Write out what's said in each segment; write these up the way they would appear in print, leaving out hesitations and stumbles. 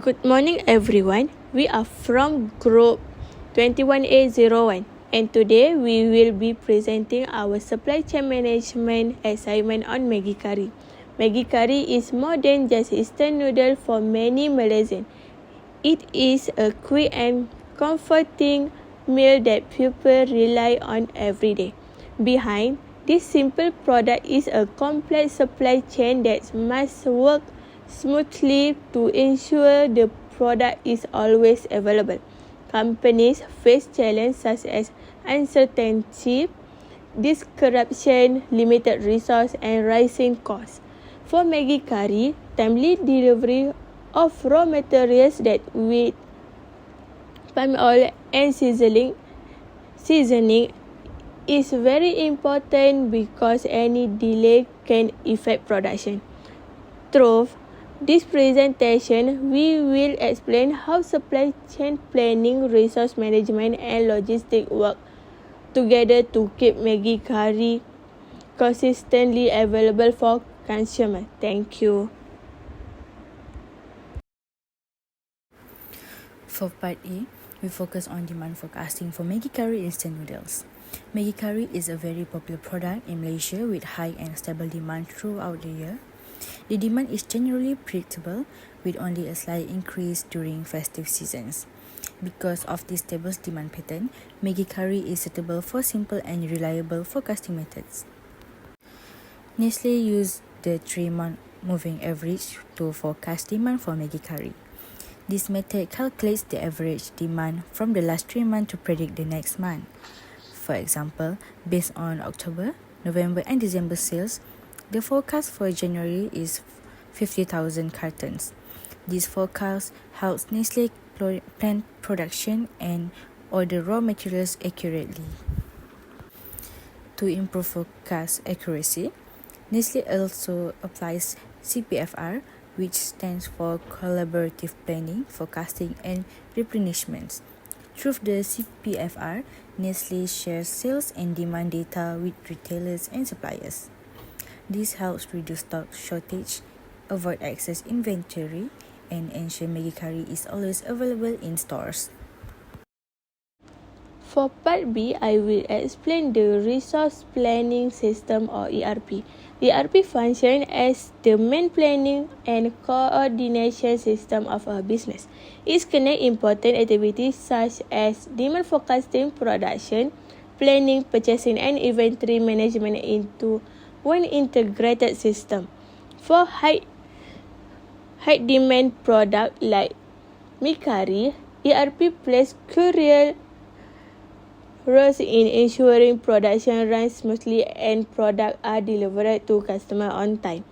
Good morning, everyone. We are from Group 21A01, and today we will be presenting our supply chain management assignment on Maggi Kari. Maggi Kari is more than just instant noodle for many Malaysians. It is a quick and comforting meal that people rely on every day. Behind this simple product is a complex supply chain that must work smoothly to ensure the product is always available. Companies face challenges such as uncertainty, disruption, limited resource, and rising costs. For Maggi Kari, timely delivery of raw materials that with palm oil and seasoning is very important because any delay can affect production. Through this presentation, we will explain how supply chain planning, resource management, and logistics work together to keep Maggi Kari consistently available for consumers. Thank you. For Part A, we focus on demand forecasting for Maggi Kari instant noodles. Maggi Kari is a very popular product in Malaysia with high and stable demand throughout the year. The demand is generally predictable with only a slight increase during festive seasons. Because of this stable demand pattern, Maggi Kari is suitable for simple and reliable forecasting methods. Nestle used the 3-month moving average to forecast demand for Maggi Kari. This method calculates the average demand from the last 3 months to predict the next month. For example, based on October, November and December sales, the forecast for January is 50,000 cartons. This forecast helps Nestle plan production and order raw materials accurately. To improve forecast accuracy, Nestle also applies CPFR, which stands for Collaborative Planning, Forecasting and Replenishment. Through the CPFR, Nestle shares sales and demand data with retailers and suppliers. This helps reduce stock shortage, avoid excess inventory, and ensure Maggi Kari is always available in stores. For Part B, I will explain the Resource Planning System or ERP. ERP functions as the main planning and coordination system of a business. It connects important activities such as demand forecasting, production, planning, purchasing, and inventory management into one integrated system. For high demand products like Kari, ERP plays crucial roles in ensuring production runs smoothly and products are delivered to customers on time.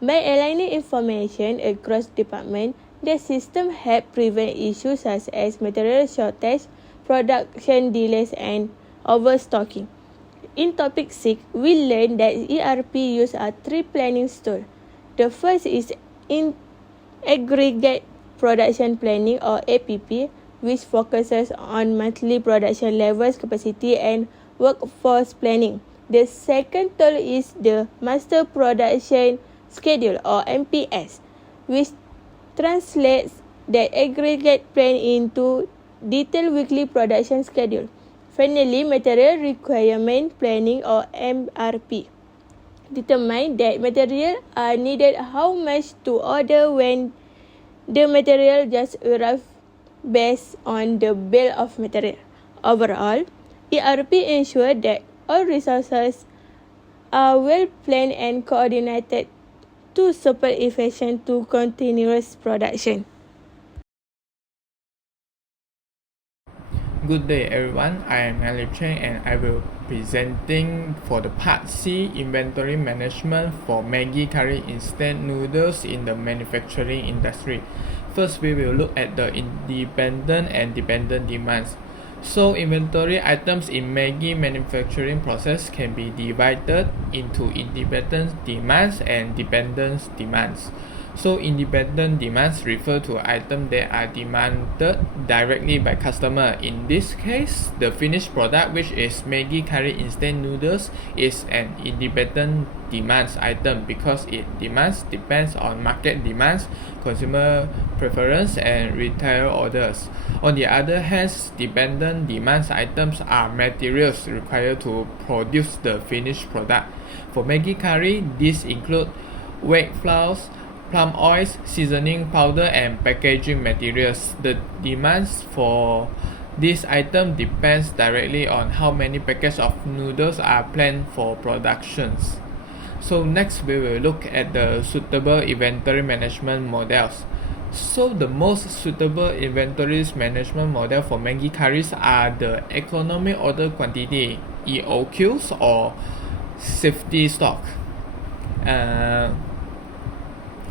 By aligning information across departments, the system helps prevent issues such as material shortage, production delays, and overstocking. In Topic 6, we learned that ERP uses 3 planning tools. The first is Aggregate Production Planning or APP, which focuses on monthly production levels, capacity, and workforce planning. The second tool is the Master Production Schedule or MPS, which translates the aggregate plan into detailed weekly production schedule. Finally, Material Requirement Planning or MRP determine that materials are needed, how much to order, when the material just arrives based on the bill of material. Overall, ERP ensures that all resources are well planned and coordinated to support efficient to continuous production. Good day everyone, I am Alex Chen and I will presenting for the Part C Inventory Management for Maggi Kari instant noodles in the manufacturing industry. First, we will look at the independent and dependent demands. So, inventory items in Maggi manufacturing process can be divided into independent demands and dependent demands. So independent demands refer to items that are demanded directly by customer. In this case, the finished product, which is Maggi Kari instant noodles, is an independent demands item because its demands depends on market demands, consumer preference, and retail orders. On the other hand, dependent demands items are materials required to produce the finished product. For Maggi Kari, these include wheat flours, palm oils, seasoning powder, and packaging materials. The demands for this item depends directly on how many packets of noodles are planned for productions. So next we will look at the suitable inventory management models. So the most suitable inventory management model for Maggi Karis are the economic order quantity (EOQs) or safety stock.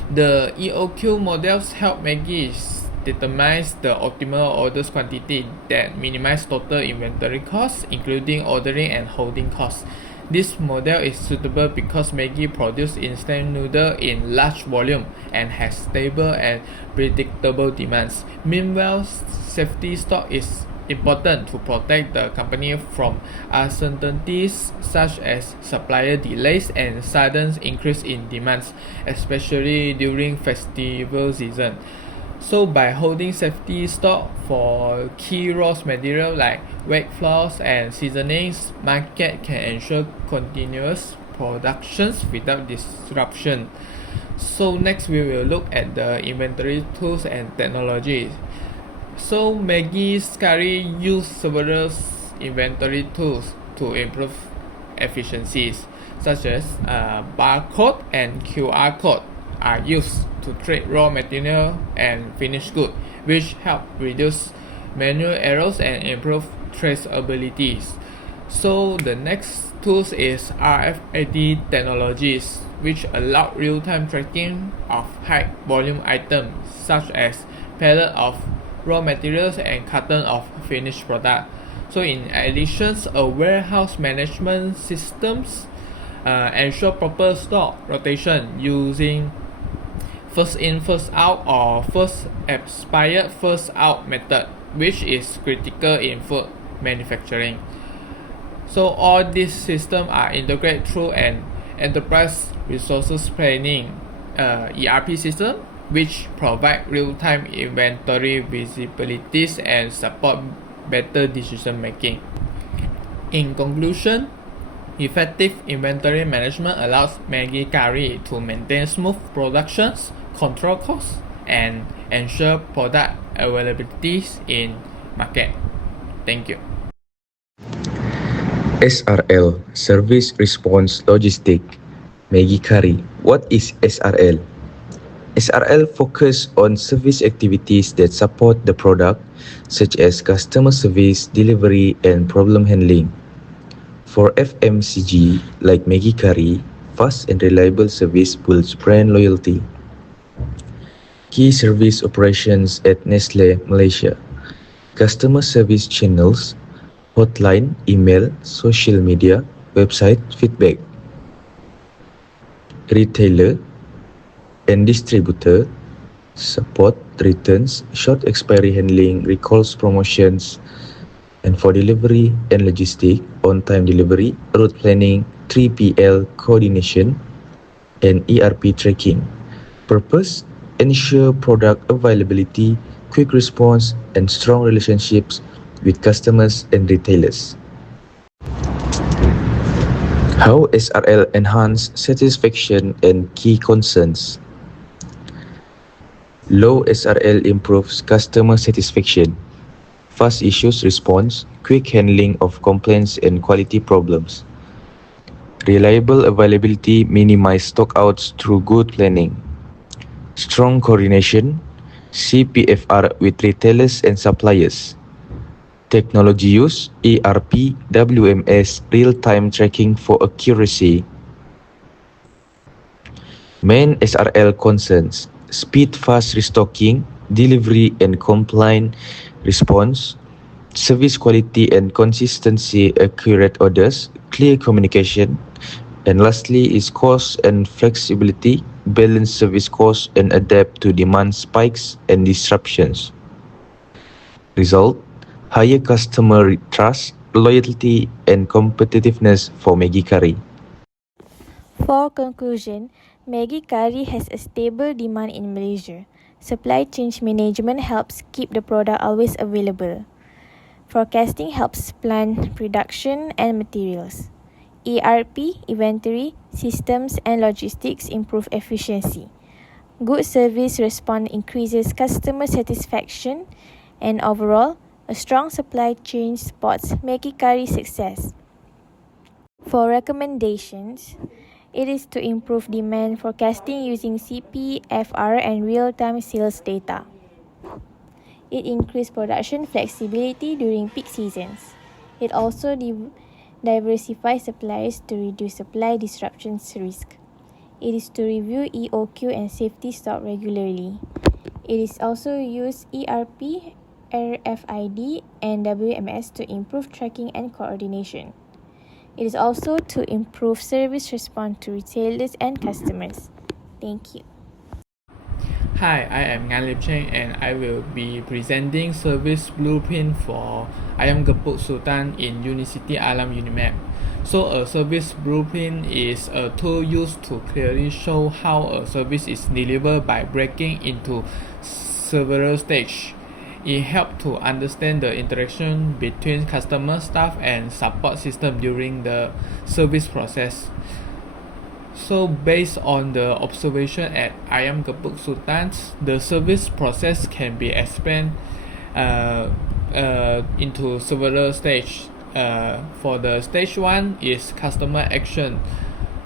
The EOQ models help Maggi determine the optimal orders quantity that minimize total inventory costs, including ordering and holding costs. This model is suitable because Maggi produces instant noodle in large volume and has stable and predictable demands. Meanwhile, safety stock is important to protect the company from uncertainties such as supplier delays and sudden increase in demands, especially during festival season. So by holding safety stock for key raw material like wheat flours and seasonings, market can ensure continuous productions without disruption. So next we will look at the inventory tools and technologies. So Maggi's Kari use several inventory tools to improve efficiencies, such as barcode and QR code are used to track raw material and finished good, which help reduce manual errors and improve traceability. So the next tools is RFID technologies, which allow real-time tracking of high volume items such as pallet of raw materials and carton of finished product. So in addition, a warehouse management systems ensure proper stock rotation using first in first out or first expired first out method, which is critical in food manufacturing. So all these systems are integrated through an enterprise resources planning ERP system, which provide real-time inventory visibilities and support better decision making. In conclusion, effective inventory management allows Maggi Kari to maintain smooth productions, control costs, and ensure product availability in market. Thank you. SRL, Service Response Logistic. Maggi Kari. What is SRL? SRL focus on service activities that support the product, such as customer service, delivery, and problem handling. For FMCG, like Maggi Kari, fast and reliable service builds brand loyalty. Key service operations at Nestle, Malaysia. Customer service channels, hotline, email, social media, website, feedback. Retailer and distributor, support, returns, short expiry handling, recalls, promotions, and for delivery and logistic, on-time delivery, route planning, 3PL coordination, and ERP tracking. Purpose: ensure product availability, quick response, and strong relationships with customers and retailers. How SRL enhance satisfaction and key concerns. Low SRL improves customer satisfaction, fast issues response, quick handling of complaints and quality problems. Reliable availability minimize stockouts through good planning. Strong coordination, CPFR with retailers and suppliers. Technology use, ERP, WMS, real-time tracking for accuracy. Main SRL concerns: speed, fast restocking, delivery and compliant response, service quality and consistency, accurate orders, clear communication, and lastly is cost and flexibility, balance service costs, and adapt to demand spikes and disruptions. Result: higher customer trust, loyalty, and competitiveness for Maggi Kari. For conclusion, Maggi Kari has a stable demand in Malaysia. Supply chain management helps keep the product always available. Forecasting helps plan production and materials. ERP, inventory, systems and logistics improve efficiency. Good service response increases customer satisfaction, and overall, a strong supply chain supports Maggi Kari success. For recommendations, it is to improve demand forecasting using CPFR and real-time sales data. It increased production flexibility during peak seasons. It also diversifies suppliers to reduce supply disruptions risk. It is to review EOQ and safety stock regularly. It is also use ERP, RFID, and WMS to improve tracking and coordination. It is also to improve service response to retailers and customers. Thank you. Hi, I am Ngan Lip Cheng and I will be presenting service blueprint for Ayam Gepuk Sultan in Unicity Alam Unimap. So a service blueprint is a tool used to clearly show how a service is delivered by breaking into several stages. It helps to understand the interaction between customer, staff, and support system during the service process. So based on the observation at Ayam Gepuk Sultan, the service process can be explained into several stages. For the stage 1 is customer action.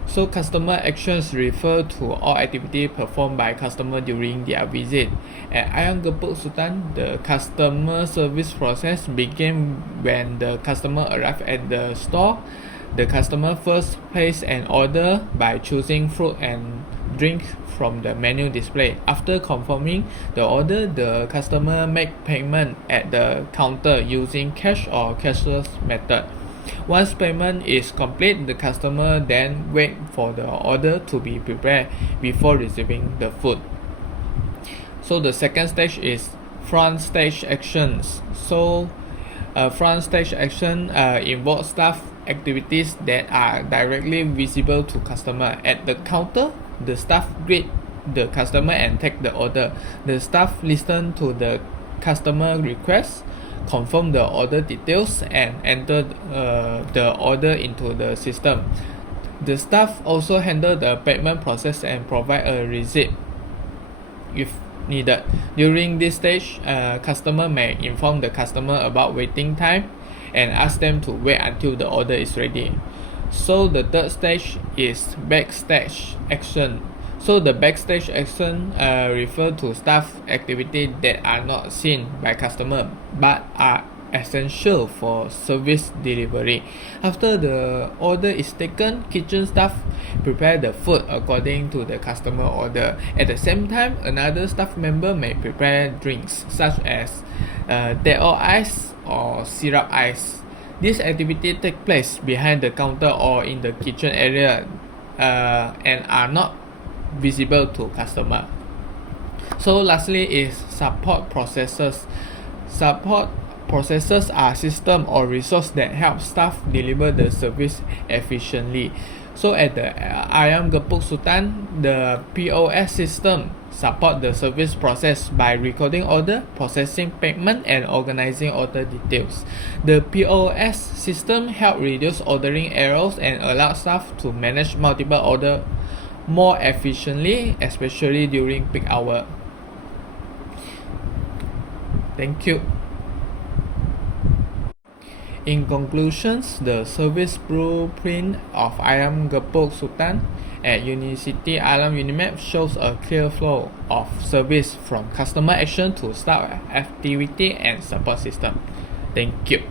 So customer actions refer to all activity performed by customer during their visit. At Ayam Gepuk Sultan, the customer service process began when the customer arrived at the store. The customer first placed an order by choosing fruit and drink from the menu display. After confirming the order, the customer make payment at the counter using cash or cashless method. Once payment is complete, the customer then wait for the order to be prepared before receiving the food. So the second stage is front stage actions. So front stage action involves staff activities that are directly visible to customer. At the counter, the staff greet the customer and take the order. The staff listen to the customer request, confirm the order details, and enter the order into the system. The staff also handle the payment process and provide a receipt if needed. During this stage, customer may inform the customer about waiting time and ask them to wait until the order is ready. So the third stage is backstage action. So the backstage action refer to staff activity that are not seen by customer but are essential for service delivery. After the order is taken, kitchen staff prepare the food according to the customer order. At the same time, another staff member may prepare drinks such as teh-o ice or syrup ice. This activity take place behind the counter or in the kitchen area and are not visible to customer. So lastly is support processes. Support processes are system or resource that help staff deliver the service efficiently. So at the Ayam Gepuk Sultan, the POS system support the service process by recording order, processing payment, and organizing order details. The POS system help reduce ordering errors and allow staff to manage multiple order more efficiently, especially during peak hour. Thank you. In conclusions, the service blueprint of Ayam Gepuk Sultan at Unicity Alam Unimap shows a clear flow of service from customer action to staff activity and support system. Thank you.